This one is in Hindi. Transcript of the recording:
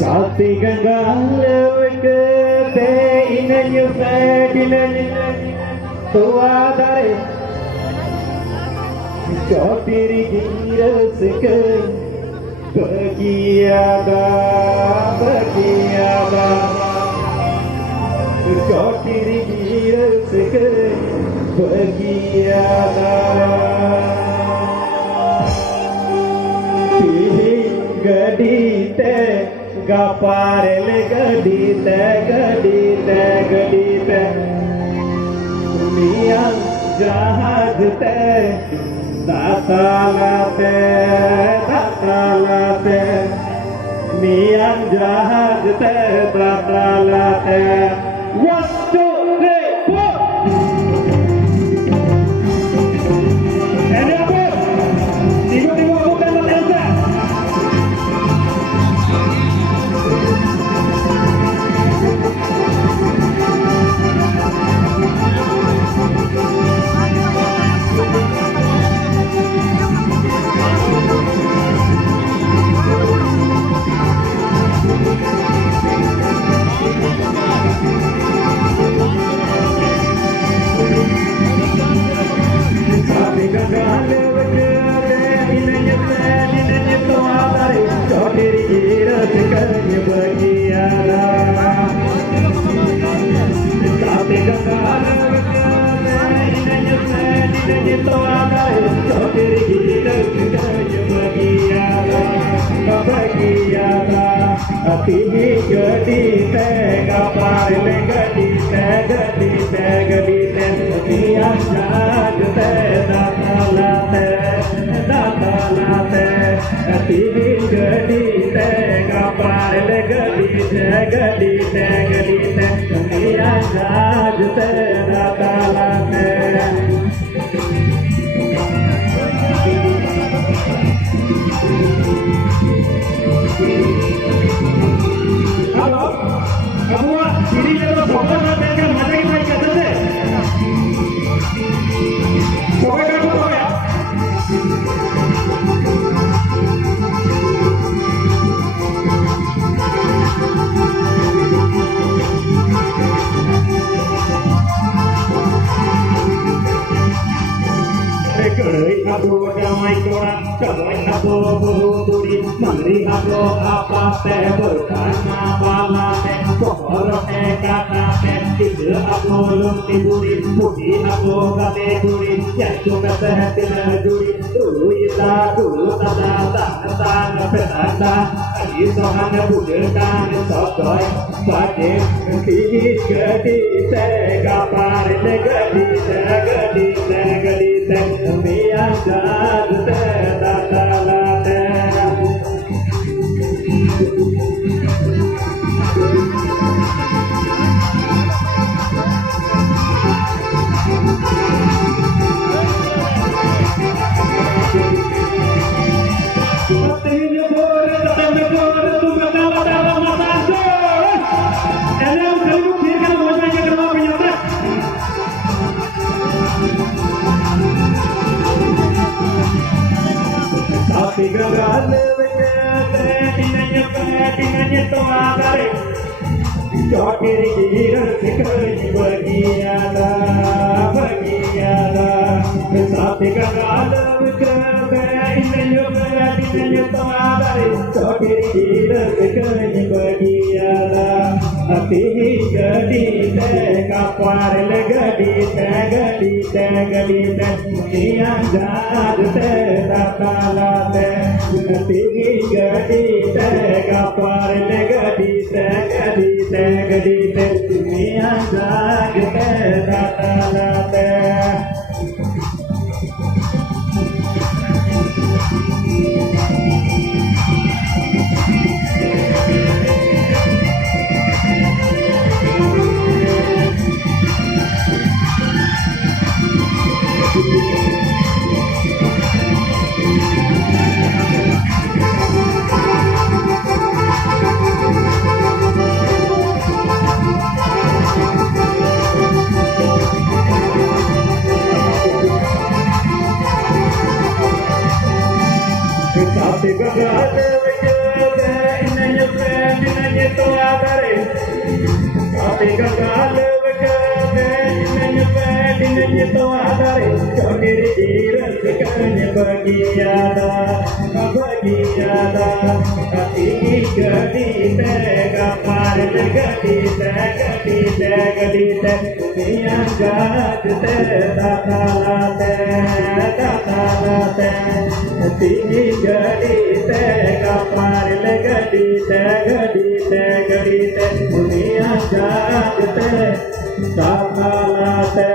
Sati gangal te inanyu fadilan tua dare chotiri giras ke bagiada chotiri giras ke bagiada gadite gaparele gadite dunia jahaz te datalate nian jahaz te datalate 1 2 3 4 Ini apa? Tiba-tiba aku tembak Elsa. तो आदरे आते गंगाल वकाते नन्य पैड नन्य तो आदरे मेरे जीरत करने बगियादा आती गड़ी तेगा पार गड़ी ते दुनिया गाज ते दाता लाते आती गड़ी तेगा पार गड़ी ते दुनिया गाज ते दाता लाते